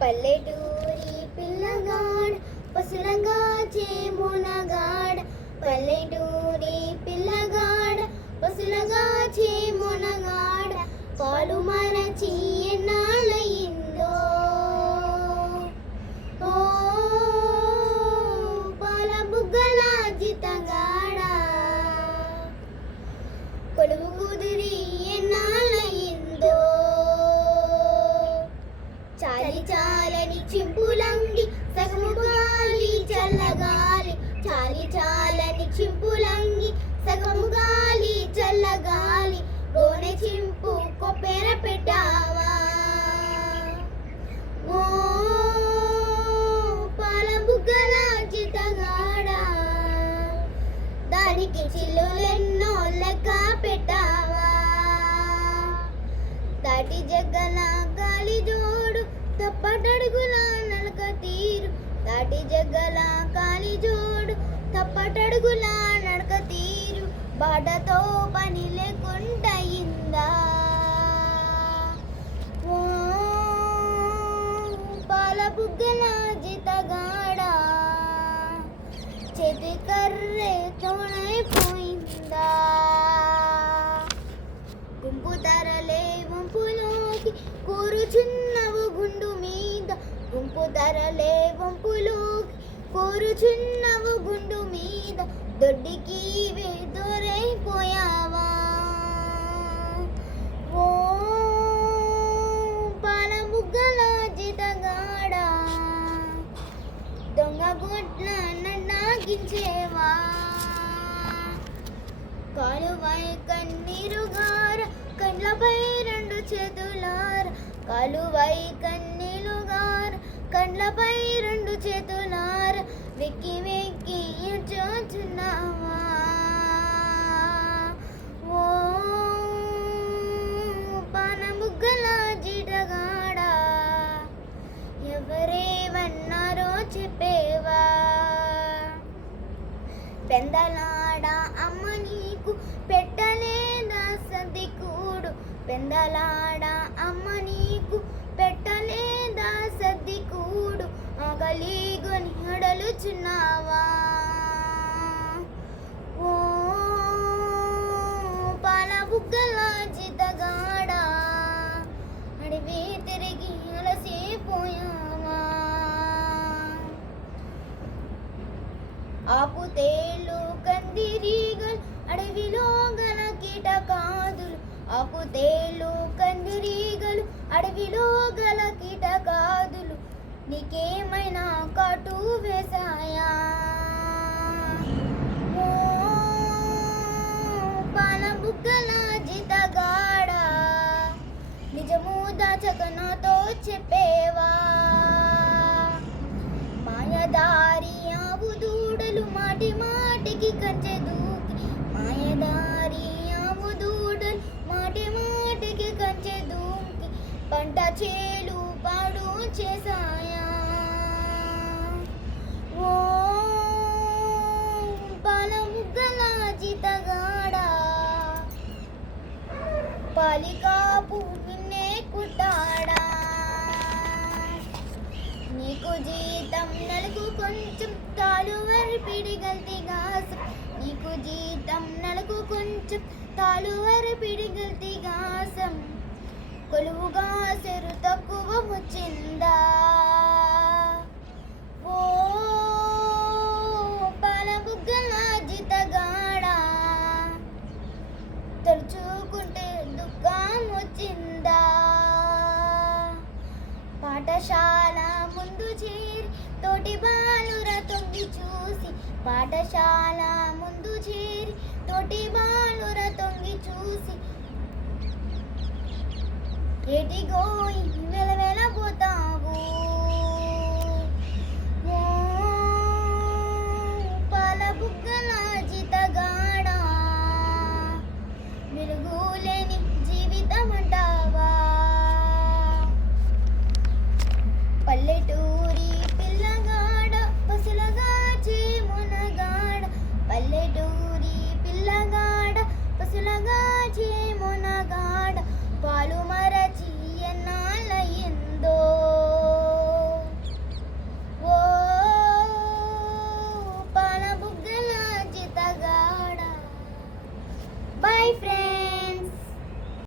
పల్లెటూరి పిల్లగాడ పసులంగా చేమునగాడ పల్లెటూరి పిల్లగాడ పసులంగా చేమునగాడ పాలు మరచి ఎన్నాళ్ళయిందో ఓ పాల బుగ్గల జితగాడ కొలువు కుదిరి ఎన్నాళ్ళయిందో చాలి చాలని చింపులంగి సగము గాలి చల్లగాలి చాలి చాలని చింపులంగి సగము గాలి చల్లగాలి గోనె చింపు కొప్పెర పెట్టావా ఓ పాల బుగ్గల జితగాడ దానికి చిల్లులెన్నో లెక్క పెట్టావా తాటి జగ్గల గాలి జోడు తప్పటడుగుల నడక తీరు తాటి జగ్గల కాలి జోడు తప్పటడుగుల నడక తీరు బాటతో పని లేకుండా ఇందా ఓ పాల బుగ్గల జితగాడ చేతి కర్రే తోడైపోయిందా గుంపు తరలే వంపులోకి కూరుచున్నవు గుండు మీద గుంపు తరలే వంపులోకి కూరుచున్నవు గుండు మీద దొడ్డికి దొరైపోయావా ఓ పాల బుగ్గల జితగాడ దొంగ గుడ్ల నన్నాగించేవా కాలువై కన్నీరుగార కండ్లపై రెండు చేతులార కాలువై కన్నీరుగార కండ్లపై రెండు చేతులార వెక్కి వెక్కి చూచున్నావా ఓ పాన బుగ్గల జిటగాడ ఎవరేమన్నారో చెప్పేవా పెందలాడ అమ్మ నీకు పెట్టలేదా సర్దికూడు పెందలాడ అమ్మ నీకు పెట్టలేదా సర్దికూడు ఆకలిగొని అడలుచున్నావా ఓ పాల బుగ్గల జితగాడ అడివి తిరిగి అలసిపోయావా ఆకుతేళ్ళు కందిరీగలు అడవిలో గల కీటకాదులు ఆకుతేళ్ళు కందిరీగలు అడవిలో గల కీటకాదులు నీకేమైనా కాటు వేసాయా ఓ పాల బుగ్గల జితగాడ నిజము దాచక నాతో చెప్పేవా మాయదారి ఆవు దూడలు మాటి మాటికి కంచె దూకి మాయదారి ఆవు దూడలు మాటి మాటికి కంచె దూకి పంట చేలు పాడు చేసాయా ఓ పాల బుగ్గల జితగాడ పాలికాపు నిన్నే కుట్టాడా నీకు జీతం నెలకు కొంచెం తాలువరి పిడిగల్తిగాసం నీకు జీతం నెలకు కొంచెం తాలువరి పిడిగల్తిగాసం కొలువుగా సెరు తక్కువ వచ్చిందా ఓ పాల బుగ్గల జితగాడ తలుచుకుంటే దుఃఖం వచ్చిందా పాఠశాల ముందు చేరి తోటి బాలుర తొంగి చూసి పాఠశాల ముందు చేరి తోటి బాలుర తొంగి చూసి ఏటిగో వెలవెలబోతావు ఓ పాల బుగ్గల జితగాడ వెలుగులేని జీవితం అంటావా పల్లెటూరి పిల్లగాడ పసులగా చేమునగాడ పల్లెటూరి పిల్లగాడ పసులగా చేమునగాడ పాలు మరచి ఎన్నాళ్ళ బాయ్ ఫ్రెండ్స్.